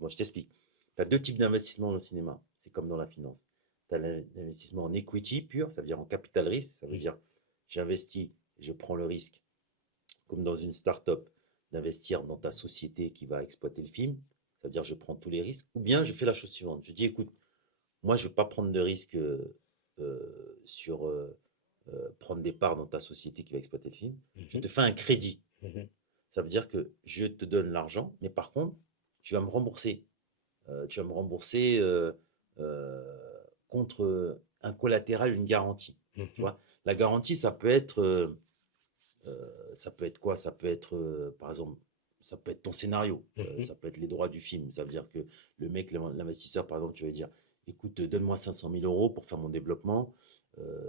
Bon, je t'explique. Tu as deux types d'investissements dans le cinéma. C'est comme dans la finance. Tu as l'investissement en equity pur, ça veut dire en capital risque. Ça veut dire j'investis, je prends le risque, comme dans une start-up, d'investir dans ta société qui va exploiter le film. Ça veut dire je prends tous les risques. Ou bien je fais la chose suivante. Je dis écoute, moi je ne veux pas prendre de risque sur prendre des parts dans ta société qui va exploiter le film. Je Mhm. te fais un crédit. Mhm. Ça veut dire que je te donne l'argent, mais par contre, tu vas me rembourser. Tu vas me rembourser euh, contre un collatéral, une garantie. Tu Mhm. vois, la garantie, ça peut être quoi? Ça peut être, par exemple, ça peut être ton scénario, Mhm. ça peut être les droits du film. Ça veut dire que le mec, l'investisseur, par exemple, tu vas lui dire, écoute, donne-moi 500 000 euros pour faire mon développement.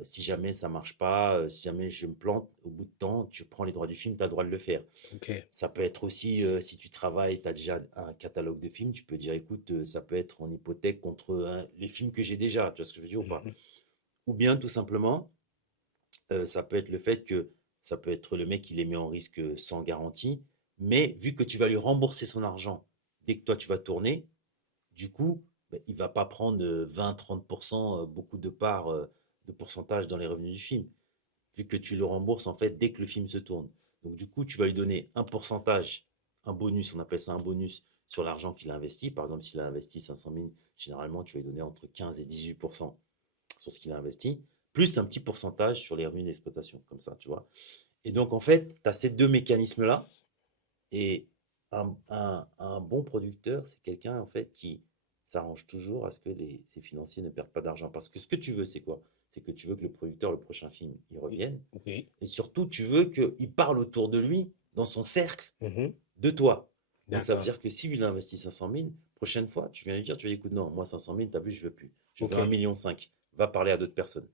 Si jamais ça marche pas, si jamais je me plante, au bout de temps, tu prends les droits du film, tu as le droit de le faire. Ok. Ça peut être aussi, si tu travailles, tu as déjà un catalogue de films, tu peux dire, écoute, ça peut être en hypothèque contre les films que j'ai déjà, tu vois ce que je veux dire ou pas? Mhm. Ou bien, tout simplement, ça peut être le fait que ça peut être le mec qui les met en risque sans garantie, mais vu que tu vas lui rembourser son argent dès que toi tu vas tourner, du coup, bah, il ne va pas prendre 20-30%, beaucoup de parts de pourcentage dans les revenus du film, vu que tu le rembourses en fait dès que le film se tourne. Donc du coup, tu vas lui donner un pourcentage, un bonus, on appelle ça un bonus sur l'argent qu'il a investi. Par exemple, s'il a investi 500 000, généralement, tu vas lui donner entre 15 et 18% sur ce qu'il a investi, plus un petit pourcentage sur les revenus d'exploitation, comme ça, tu vois. Et donc, en fait, tu as ces deux mécanismes-là. Et un bon producteur, c'est quelqu'un, en fait, qui s'arrange toujours à ce que ses financiers ne perdent pas d'argent. Parce que ce que tu veux, c'est quoi? C'est que tu veux que le producteur, le prochain film, il revienne. Oui. Et surtout, tu veux qu'il parle autour de lui, dans son cercle, Mhm. de toi. Donc, ça veut D'accord. dire que si lui, il a investi 500 000, prochaine fois, tu viens lui dire, tu vas dire, écoute, non, moi, 500 000, t'as vu, je veux plus. Je veux Ok. 1,5 million. Va parler à d'autres personnes.